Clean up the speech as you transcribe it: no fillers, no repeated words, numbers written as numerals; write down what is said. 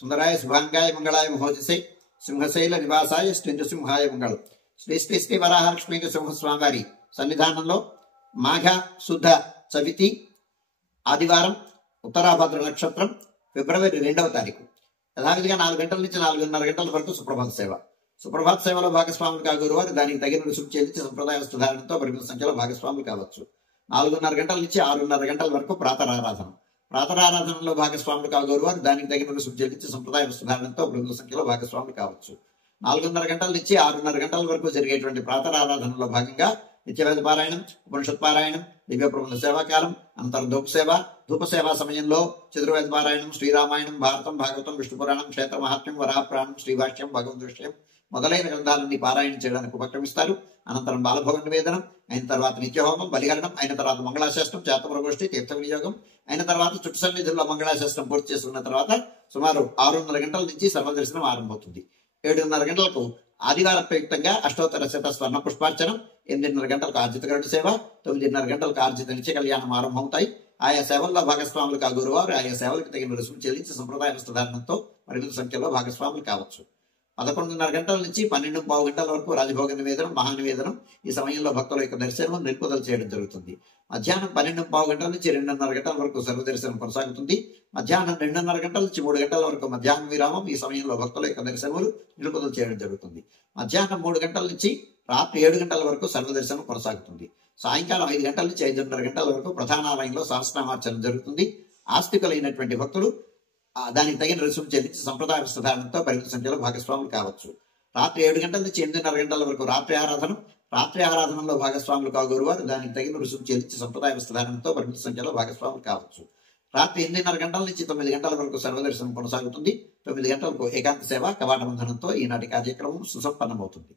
సుందరాయ శుభాంగాయ మంగళాయ మహోజసే సింహశైల నివాసాయ శ్రీ నృసింహాయ మంగళం. శ్రీ శ్రీ శ్రీ వరాహలక్ష్మీ నృసింహస్వామి వారి సన్నిధానంలో మాఘ శుద్ధ చవితి ఆదివారం ఉత్తరాభద్ర నక్షత్రం ఫిబ్రవరి 2వ తారీఖు యథావిధిగా 4 గంటల నుంచి 4:30 గంటల వరకు సుప్రభాత సేవ. సుప్రభాత సేవలో భాగస్వాములు కాగోరు వారు దానికి తగిన రుసుము చెల్లించి సంప్రదాయ వస్తుధారణతో పరిమిత సంఖ్యలో భాగస్వాములు కావచ్చు. 4:30 గంటల నుంచి 6:30 గంటల వరకు ప్రాతరారాధన. ప్రాతరారాధనలో భాగస్వాములు కాగోరు వారు దానికి తగిన రుసుము చెల్లించి సంప్రదాయ వస్తుధారణతో పరిమిత సంఖ్యలో భాగస్వాములు కావచ్చు. 4:30 గంటల నుంచి 6:30 గంటల వరకు జరిగేటువంటి ప్రాతరారాధనలో భాగంగా నిత్యవేద పారాయణం, ఉపనిషత్ పారాయణం, దివ్య ప్రబంధ సేవాకాలం, అనంతరం ధూప సేవా సమయంలో చతుర్వేద పారాయణం, శ్రీరామాయణం, భారతం, భాగవతం, విష్ణు పురాణం, క్షేత్ర మహాత్మ్యం, వరాహపురాణం, శ్రీభాష్యం, భగవద్ విషయం మొదలైన గ్రంథాలన్నీ పారాయణ చేయడానికి ఉపక్రమిస్తారు. అనంతరం బాలభోగ నివేదనం అయిన తర్వాత నిత్యహోమం, బలిహరణం అయిన తర్వాత మంగళాశాస్త్రం, చేతమృగోష్ఠి, తీర్థ వినియోగం అయిన తర్వాత చుట్టు సన్నిధుల్లో మంగళాశాస్త్రం పూర్తి చేసుకున్న తర్వాత సుమారు 6:30 గంటల నుంచి సర్వదర్శనం ఆరంభమవుతుంది. 7:30 గంటలకు ఆదివారం ప్రయుక్తంగా అష్టోత్తర శత స్వర్ణ పుష్పార్చనం, 8:30 గంటలకు ఆర్జిత గరుడ సేవ, 9:30 గంటలకు ఆర్జిత నిత్య కళ్యాణం ఆరంభమవుతాయి. ఆయా సేవల్లో భాగస్వాములు కాగోరు వారు ఆయా సేవలకు తగిన రుసుము చెల్లించి సంప్రదాయ వస్తుధారణంతో పరిమిత సంఖ్యలో భాగస్వాములు కావచ్చు. 11:30 గంటల నుంచి 12:15 గంటల వరకు రాజభోగ నివేదనం, మహానివేదనం. ఈ సమయంలో భక్తుల యొక్క దర్శనం నిలుపుదల చేయడం జరుగుతుంది. మధ్యాహ్నం 12:15 గంటల నుంచి 2:30 గంటల వరకు సర్వదర్శనం కొనసాగుతుంది. మధ్యాహ్నం 2:30 గంటల నుంచి 3 గంటల వరకు మధ్యాహ్న విరామం. ఈ సమయంలో భక్తుల యొక్క దర్శనములు నిలుపుదల చేయడం జరుగుతుంది. మధ్యాహ్నం 3 గంటల నుంచి రాత్రి 7 గంటల వరకు సర్వదర్శనం కొనసాగుతుంది. సాయంకాలం 5 గంటల నుంచి 5:30 గంటల వరకు ప్రధానాలయంలో సహస్రనామార్చన జరుగుతుంది. ఆస్తికులైనటువంటి భక్తులు దానికి తగిన రుసుము చెల్లించి సంప్రదాయ వస్త్రధారణతో పరిమిత సంఖ్యలో భాగస్వాములు కావచ్చు. రాత్రి 7 గంటల నుంచి 8:30 గంటల వరకు రాత్రి ఆరాధన. రాత్రి ఆరాధనలో భాగస్వాములు కాగోరు వారు దానికి తగిన రుసుము చెల్లించి సంప్రదాయ వస్త్రధారణతో పరిమిత సంఖ్యలో భాగస్వాములు కావచ్చు. రాత్రి 8:30 గంటల నుంచి 9 గంటల వరకు సర్వదర్శనం కొనసాగుతుంది. 9 గంటలకు ఏకాంత సేవ కవాట బంధనంతో ఈనాటి కార్యక్రమం సుసంపన్నమవుతుంది.